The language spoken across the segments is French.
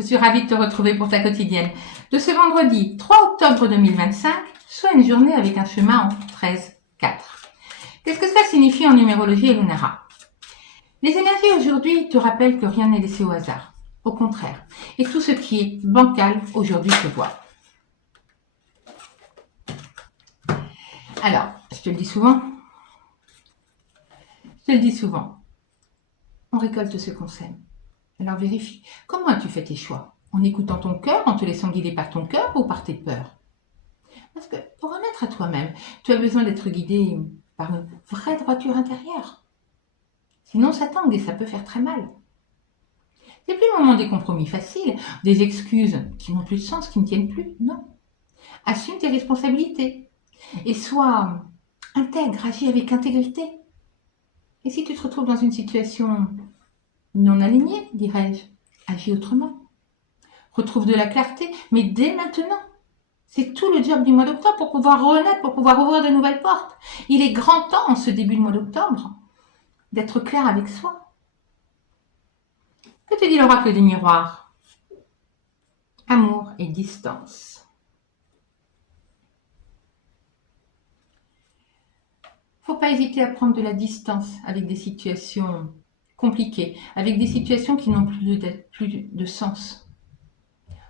Je suis ravie de te retrouver pour ta quotidienne de ce vendredi 3 octobre 2025, soit une journée avec un chemin en 13-4. Qu'est-ce que cela signifie en numérologie et Lunara? Les énergies aujourd'hui te rappellent que rien n'est laissé au hasard. Au contraire. Et tout ce qui est bancal aujourd'hui se voit. Alors, je te le dis souvent, on récolte ce qu'on sème. Alors vérifie, comment as-tu fait tes choix? En écoutant ton cœur, en te laissant guider par ton cœur ou par tes peurs? Parce que pour remettre à toi-même, tu as besoin d'être guidé par une vraie droiture intérieure. Sinon ça tangue et ça peut faire très mal. C'est plus le moment des compromis faciles, des excuses qui n'ont plus de sens, qui ne tiennent plus, non. Assume tes responsabilités et sois intègre, agis avec intégrité. Et si tu te retrouves dans une situation non alignée, dirais-je, agis autrement. Retrouve de la clarté, mais dès maintenant. C'est tout le job du mois d'octobre pour pouvoir renaître, pour pouvoir ouvrir de nouvelles portes. Il est grand temps, en ce début de mois d'octobre, d'être clair avec soi. Que te dit l'oracle des miroirs? Amour et distance. Faut pas hésiter à prendre de la distance avec des situations compliquées, avec des situations qui n'ont plus de sens.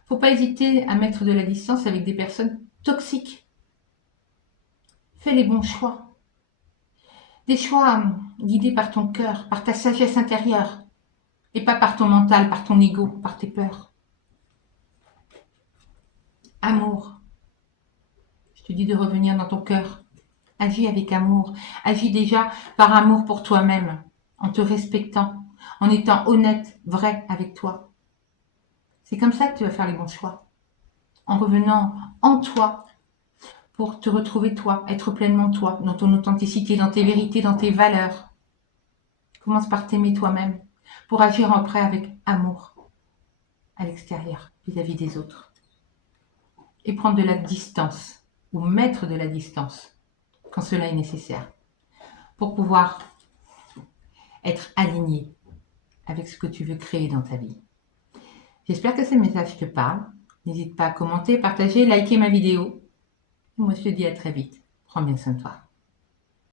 Faut pas hésiter à mettre de la distance avec des personnes toxiques. Fais les bons choix. Des choix guidés par ton cœur, par ta sagesse intérieure, et pas par ton mental, par ton ego, par tes peurs. Amour. Je te dis de revenir dans ton cœur. Agis avec amour. Agis déjà par amour pour toi-même, en te respectant, en étant honnête, vrai avec toi. C'est comme ça que tu vas faire les bons choix. En revenant en toi pour te retrouver toi, être pleinement toi, dans ton authenticité, dans tes vérités, dans tes valeurs. Commence par t'aimer toi-même pour agir après avec amour à l'extérieur, vis-à-vis des autres. Et prendre de la distance, ou mettre de la distance, quand cela est nécessaire, pour pouvoir être aligné avec ce que tu veux créer dans ta vie. J'espère que ces messages te parlent. N'hésite pas à commenter, partager, liker ma vidéo. Moi, je te dis à très vite. Prends bien soin de toi.